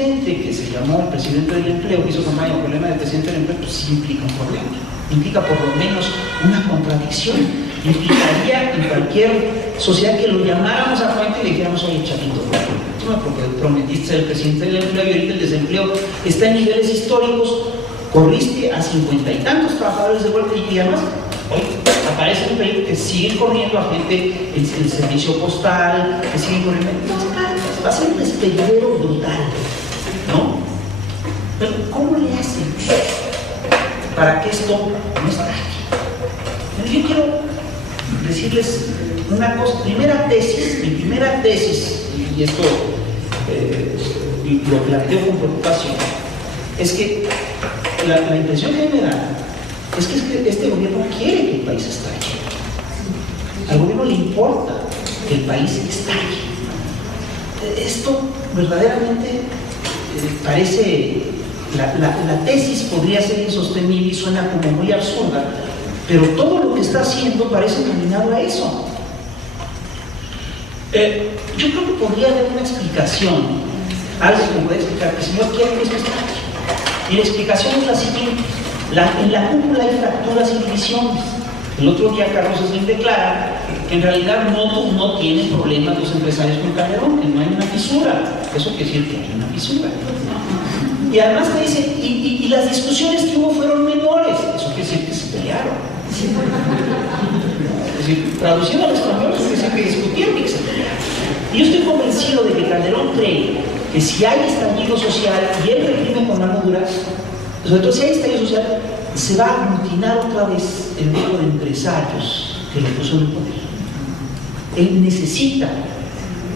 que se llamó el presidente del empleo, que hizo campaña el problema del presidente del empleo, pues sí implica un problema, implica por lo menos una contradicción, implicaría en cualquier sociedad que lo llamáramos a frente y le dijéramos: oye, chavito, tú me prometiste ser el presidente del empleo y ahorita el desempleo está en niveles históricos, corriste a 50 y tantos trabajadores de vuelta y además hoy aparece un país que sigue corriendo a gente el servicio postal, que sigue corriendo, va a ser un despedidero brutal, ¿no? Pero ¿cómo le hacen para que esto no estalle? Yo quiero decirles una cosa. Mi primera tesis, y esto lo planteo con preocupación, es que la impresión que me da es que este gobierno quiere que el país estalle. Al gobierno le importa que el país estalle. Esto verdaderamente parece, la tesis podría ser insostenible y suena como muy absurda, pero todo lo que está haciendo parece encaminado a eso. Yo creo que podría haber una explicación, algo que puede explicar que el señor quiere que esto estalle. Y la explicación es la siguiente: en la cúpula hay fracturas y divisiones. El otro día Carlos Slim declara que en realidad no tienen problemas los empresarios con Calderón, que no hay una fisura. Eso quiere decir que hay una fisura. Y además te dice, y las discusiones que hubo fueron menores. Eso quiere decir que se pelearon. Es decir, traduciendo al español, eso quiere decir que discutieron y que se pelearon. Y yo estoy convencido de que Calderón cree que si hay estallido social y él reprime con mano dura, sobre todo si hay estallido social, se va a aglutinar otra vez el grupo de empresarios que lo puso en el poder. Él necesita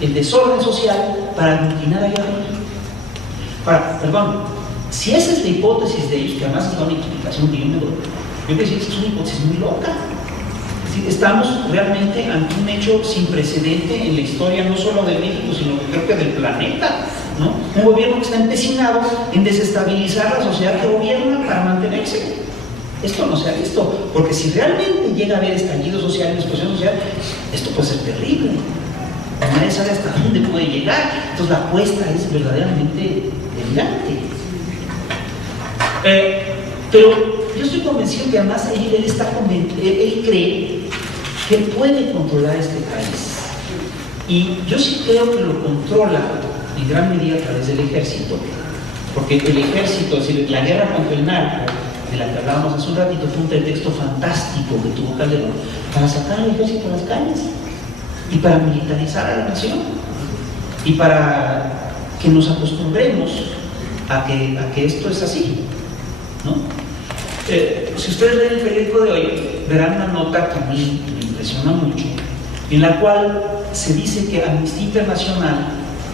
el desorden social para aglutinar allá arriba. Perdón, si esa es la hipótesis de ellos, que además es la única explicación que yo me doy, yo creo que es una hipótesis muy loca. Es decir, estamos realmente ante un hecho sin precedente en la historia, no solo de México, sino que creo que del planeta, ¿no? Un gobierno que está empecinado en desestabilizar la sociedad que gobierna para mantenerse. Esto no se ha visto, porque si realmente llega a haber estallido social y explosión social, esto puede ser terrible. Nadie sabe hasta dónde puede llegar. Entonces la apuesta es verdaderamente delirante. Pero yo estoy convencido que además él cree que puede controlar este país. Y yo sí creo que lo controla en gran medida a través del ejército, porque el ejército, es decir, la guerra contra el narco, de la que hablábamos hace un ratito, fue un pretexto fantástico que tuvo Calderón para sacar al ejército a las calles y para militarizar a la nación y para que nos acostumbremos a que esto es así, ¿no? Si ustedes leen el periódico de hoy, verán una nota que a mí me impresiona mucho, en la cual se dice que Amnistía Internacional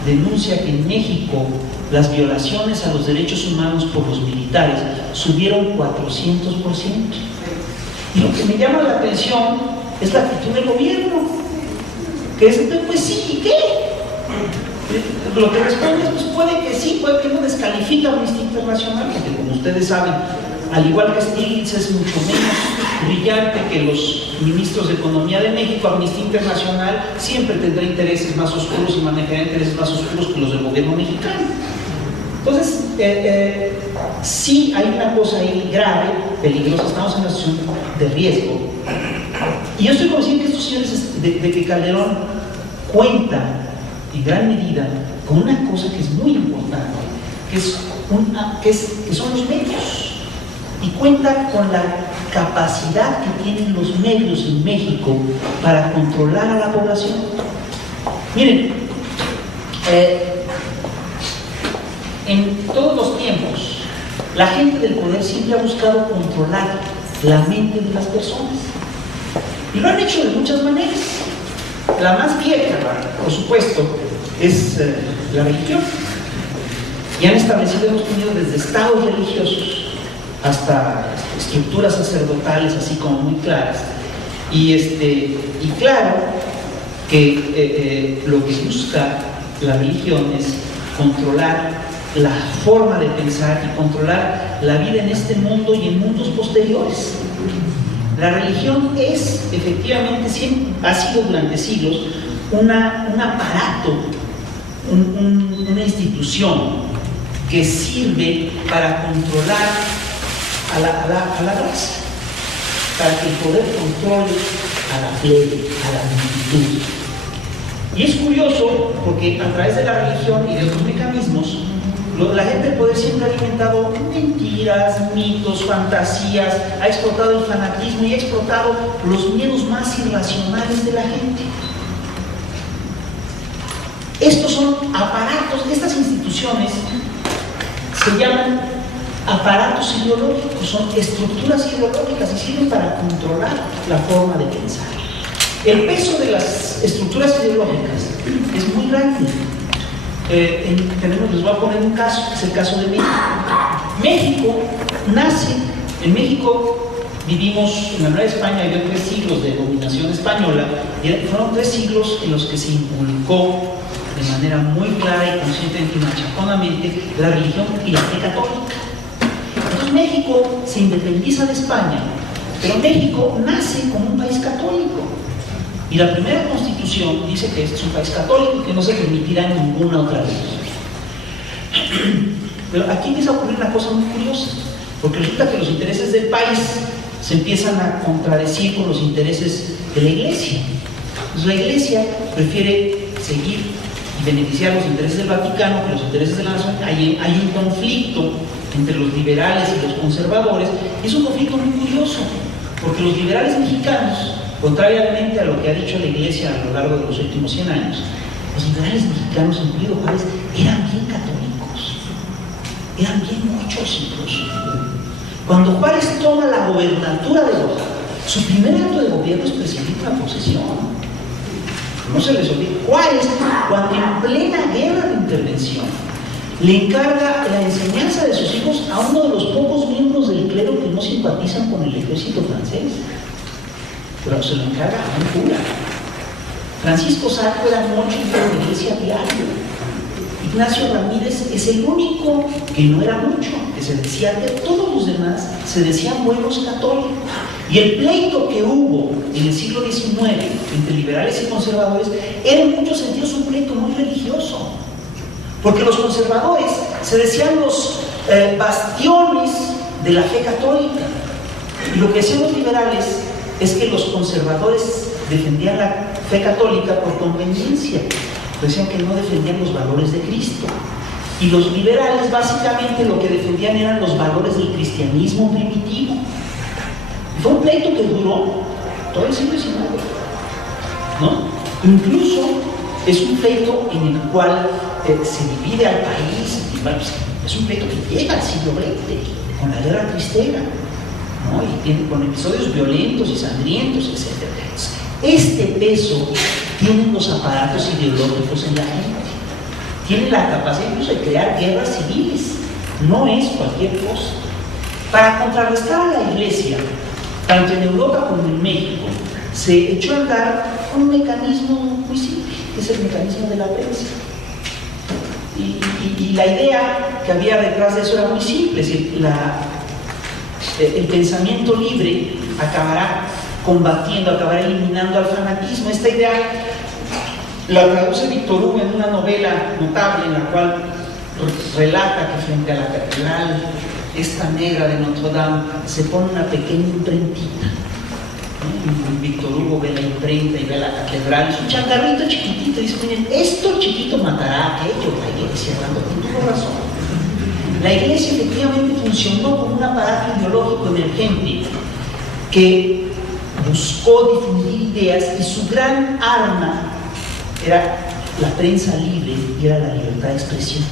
denuncia que en México las violaciones a los derechos humanos por los militares subieron 400%. Y lo que me llama la atención es la actitud del gobierno, que es, pues sí, ¿y qué? Lo que responde es, pues puede que sí, puede que no descalifica a Amnistía Internacional, porque como ustedes saben, al igual que Stiglitz es mucho menos brillante que los ministros de Economía de México, Amnistía Internacional siempre tendrá intereses más oscuros y manejará intereses más oscuros que los del gobierno mexicano. Entonces, sí hay una cosa ahí grave, peligrosa, estamos en una situación de riesgo. Y yo estoy convencido que estos señores, de que Calderón cuenta en gran medida con una cosa que es muy importante, que son los medios. Y cuenta con la capacidad que tienen los medios en México para controlar a la población. Miren, en todos los tiempos, la gente del poder siempre ha buscado controlar la mente de las personas. Y lo han hecho de muchas maneras. La más vieja, por supuesto, es la religión. Y han establecido, hemos tenido desde estados religiosos hasta estructuras sacerdotales así como muy claras. Y claro que lo que busca la religión es controlar la forma de pensar y controlar la vida en este mundo y en mundos posteriores. La religión es, efectivamente, siempre ha sido durante siglos un aparato, una institución que sirve para controlar a la raza, para que el poder controle a la plebe, a la multitud. Y es curioso porque a través de la religión y de otros mecanismos, la gente del poder siempre ha alimentado mentiras, mitos, fantasías, ha explotado el fanatismo y ha explotado los miedos más irracionales de la gente. Estos son aparatos, estas instituciones se llaman aparatos ideológicos, son estructuras ideológicas y sirven para controlar la forma de pensar. El peso de las estructuras ideológicas es muy grande. Les voy a poner un caso, es el caso de México. México nace, en México vivimos, en la Nueva España había 3 siglos de dominación española, y fueron 3 siglos en los que se inculcó de manera muy clara y conscientemente y machaconamente la religión y la fe católica. Entonces México se independiza de España, pero México nace como un país católico. Y la primera constitución dice que este es un país católico y que no se permitirá ninguna otra religión. Pero aquí empieza a ocurrir una cosa muy curiosa, porque resulta que los intereses del país se empiezan a contradecir con los intereses de la Iglesia. Entonces la Iglesia prefiere seguir y beneficiar los intereses del Vaticano que los intereses de la nación. Hay un conflicto entre los liberales y los conservadores, y es un conflicto muy curioso, porque los liberales mexicanos, contrariamente a lo que ha dicho la Iglesia a lo largo de los últimos 100 años, los liberales mexicanos, incluido Juárez, eran bien católicos, eran bien muchos incluso. Cuando Juárez toma la gobernatura de Oaxaca, su primer acto de gobierno es presidir una posesión. No se les olvide. Juárez, cuando en plena guerra de intervención, le encarga la enseñanza de sus hijos a uno de los pocos miembros del clero que no simpatizan con el ejército francés. Pero se lo encarga a un cura. Francisco Sarco era monje de la iglesia diario. Ignacio Ramírez es el único que no era mucho, que se decía que todos los demás se decían buenos católicos. Y el pleito que hubo en el siglo XIX entre liberales y conservadores era en muchos sentidos un pleito muy religioso. Porque los conservadores se decían los bastiones de la fe católica. Y lo que decían los liberales es que los conservadores defendían la fe católica por conveniencia. Decían que no defendían los valores de Cristo. Y los liberales básicamente lo que defendían eran los valores del cristianismo primitivo. Y fue un pleito que duró todo el siglo XIX, ¿no? Incluso es un pleito en el cual se divide al país. Y, bueno, es un pleito que llega al siglo XX, con la guerra cristera, ¿no? Y tiene con episodios violentos y sangrientos, etc. Este peso tienen los aparatos ideológicos en la gente. Tienen la capacidad incluso de crear guerras civiles. No es cualquier cosa. Para contrarrestar a la Iglesia, tanto en Europa como en México, se echó a andar un mecanismo muy simple, que es el mecanismo de la prensa. Y la idea que había detrás de eso era muy simple, es decir, el pensamiento libre acabará combatiendo, acabará eliminando al fanatismo. Esta idea la traduce Víctor Hugo en una novela notable en la cual relata que frente a la catedral esta negra de Notre Dame se pone una pequeña imprentita. Víctor Hugo ve la imprenta y ve la catedral, es un changarrito chiquitito, y dice: miren, esto chiquito matará a aquello. La Iglesia, hablando con toda razón. La Iglesia efectivamente funcionó como un aparato ideológico emergente que buscó difundir ideas, y su gran arma era la prensa libre y era la libertad de expresión.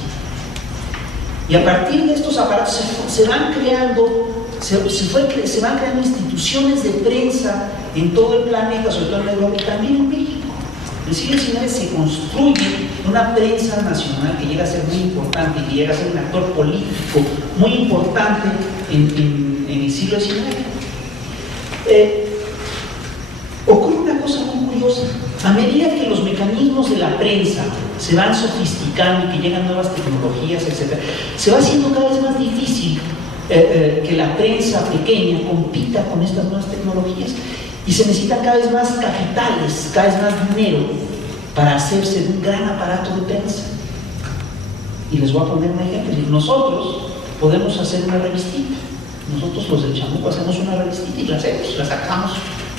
Y a partir de estos aparatos se van creando instituciones de prensa en todo el planeta, sobre todo en Europa y también en México. En el siglo XIX se construye una prensa nacional que llega a ser muy importante y que llega a ser un actor político muy importante en el siglo XIX. Ocurre una cosa muy curiosa. A medida que los mecanismos de la prensa se van sofisticando y que llegan nuevas tecnologías, etc., se va haciendo cada vez más difícil que la prensa pequeña compita con estas nuevas tecnologías, y se necesitan cada vez más capitales, cada vez más dinero para hacerse de un gran aparato de prensa. Y les voy a poner un ejemplo. Nosotros podemos hacer una revistita. Nosotros los del Chamuco hacemos una revistita y la hacemos, la sacamos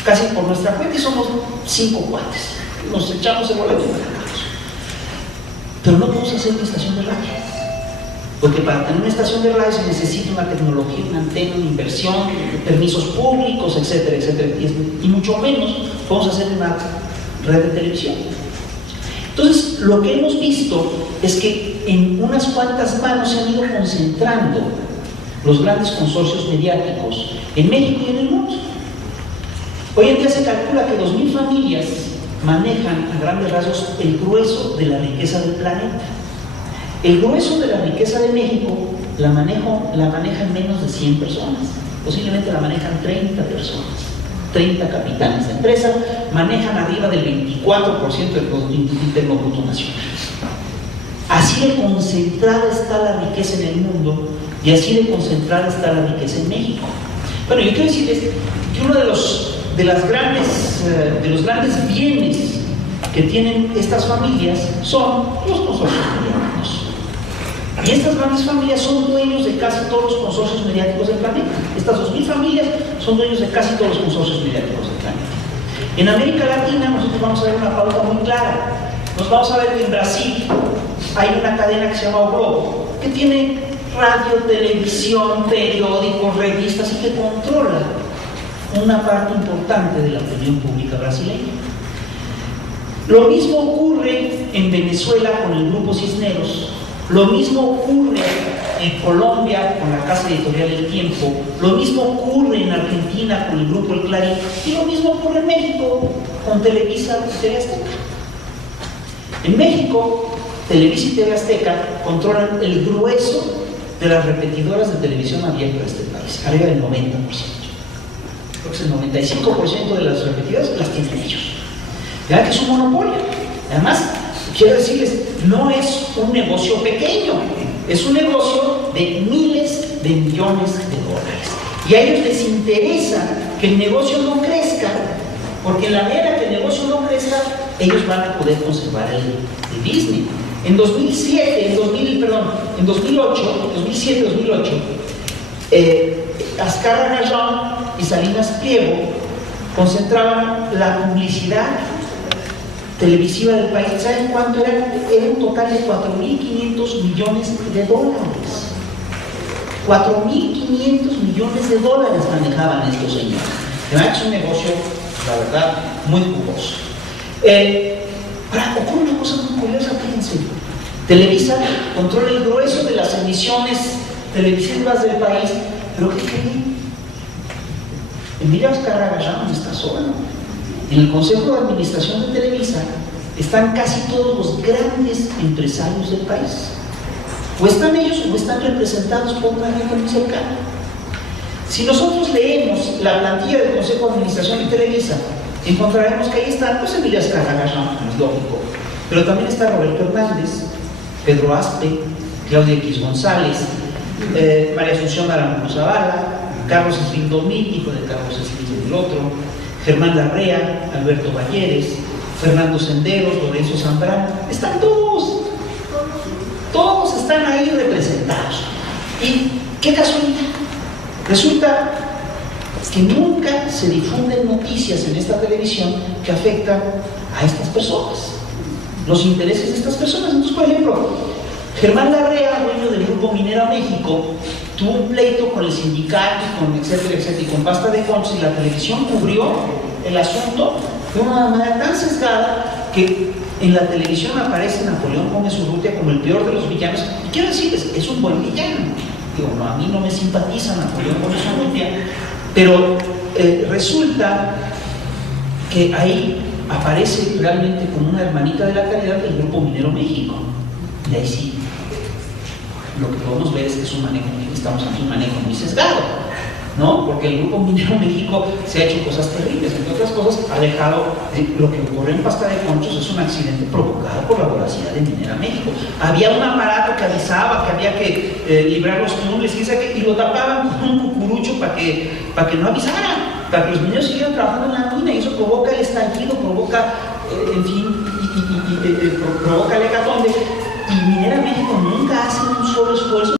casi por nuestra cuenta y somos 5 cuates. Nos echamos el boleto y la sacamos. Pero no podemos hacer una estación de radio. Porque para tener una estación de radio se necesita una tecnología, una antena, una inversión, permisos públicos, etcétera, etcétera. Y mucho menos podemos hacer una red de televisión. Entonces, lo que hemos visto es que en unas cuantas manos se han ido concentrando los grandes consorcios mediáticos en México y en el mundo. Hoy en día se calcula que 2.000 familias manejan a grandes rasgos el grueso de la riqueza del planeta. El grueso de la riqueza de México la manejan menos de 100 personas. Posiblemente la manejan 30 personas. 30 capitanes de empresa manejan arriba del 24% del Producto Interno Bruto Nacional. Así de concentrada está la riqueza en el mundo y así de concentrada está la riqueza en México. Bueno, yo quiero decirles que uno de los grandes bienes que tienen estas familias son los consorcios mediáticos. Y estas grandes familias son dueños de casi todos los consorcios mediáticos del planeta. Estas 2.000 familias son dueños de casi todos los consorcios mediáticos del planeta. En América Latina nosotros vamos a ver una pauta muy clara. Nos vamos a ver que en Brasil hay una cadena que se llama O Globo, que tiene radio, televisión, periódicos, revistas y que controla una parte importante de la opinión pública brasileña. Lo mismo ocurre en Venezuela con el Grupo Cisneros. Lo mismo ocurre en Colombia con la casa editorial El Tiempo, lo mismo ocurre en Argentina con el grupo El Clarín y lo mismo ocurre en México con Televisa y TV Azteca. En México, Televisa y TV Azteca controlan el grueso de las repetidoras de televisión abierta de este país, arriba del 90%. Creo que es el 95% de las repetidoras las tienen ellos. ¿Verdad que es un monopolio? Además, quiero decirles, no es un negocio pequeño, es un negocio de miles de millones de dólares. Y a ellos les interesa que el negocio no crezca, porque en la medida que el negocio no crezca, ellos van a poder conservar el business. En 2007, en 2008, Azcárraga Gallón y Salinas Pliego concentraban la publicidad televisiva del país. ¿Saben cuánto era? Era un total de 4.500 millones de dólares. 4.500 millones de dólares manejaban estos señores. ¿Verdad? Es un negocio, la verdad, muy jugoso. Ahora, ocurre una cosa muy curiosa, fíjense. Televisa controla el grueso de las emisiones televisivas del país, pero ¿qué creen? Emilio Azcárraga Gallón está solo. En el Consejo de Administración de Televisa están casi todos los grandes empresarios del país. O están ellos o están representados por una gente muy cercana. Si nosotros leemos la plantilla del Consejo de Administración de Televisa, encontraremos que ahí está, pues, Emilio Azcárraga Gallón, es lógico, pero también está Roberto Hernández, Pedro Aspe, Claudia X González, María Asunción Arango Zavala, Carlos Slim Domínguez, hijo de Carlos Slim del otro, Germán Larrea, Alberto Valleres, Fernando Senderos, Lorenzo Zambrano, están todos están ahí representados. Y qué casualidad, resulta que nunca se difunden noticias en esta televisión que afectan a estas personas, los intereses de estas personas. Entonces, por ejemplo, Germán Larrea, dueño del Grupo Minera México, tuvo un pleito con el sindicato, con etcétera, etcétera, y con pasta de conchas, y la televisión cubrió el asunto de una manera tan sesgada que en la televisión aparece Napoleón Gómez Urrutia como el peor de los villanos. Y quiero decirles, es un buen villano. Digo, no, a mí no me simpatiza Napoleón Gómez Urrutia, pero resulta que ahí aparece realmente como una hermanita de la caridad del Grupo Minero México. Y ahí sí, lo que podemos ver es que es un manejo, estamos ante un manejo muy sesgado, ¿no? Porque el Grupo Minero México se ha hecho cosas terribles. Entre otras cosas, ha dejado lo que ocurrió en Pasta de Conchos, es un accidente provocado por la voracidad de Minera México. Había un aparato que avisaba que había que librar los túneles y lo tapaban con un cucurucho para que no avisaran, para que los mineros siguieran trabajando en la mina, y eso provoca el estallido, provoca, en fin, provoca el hecatombe. Minera México nunca hace un solo esfuerzo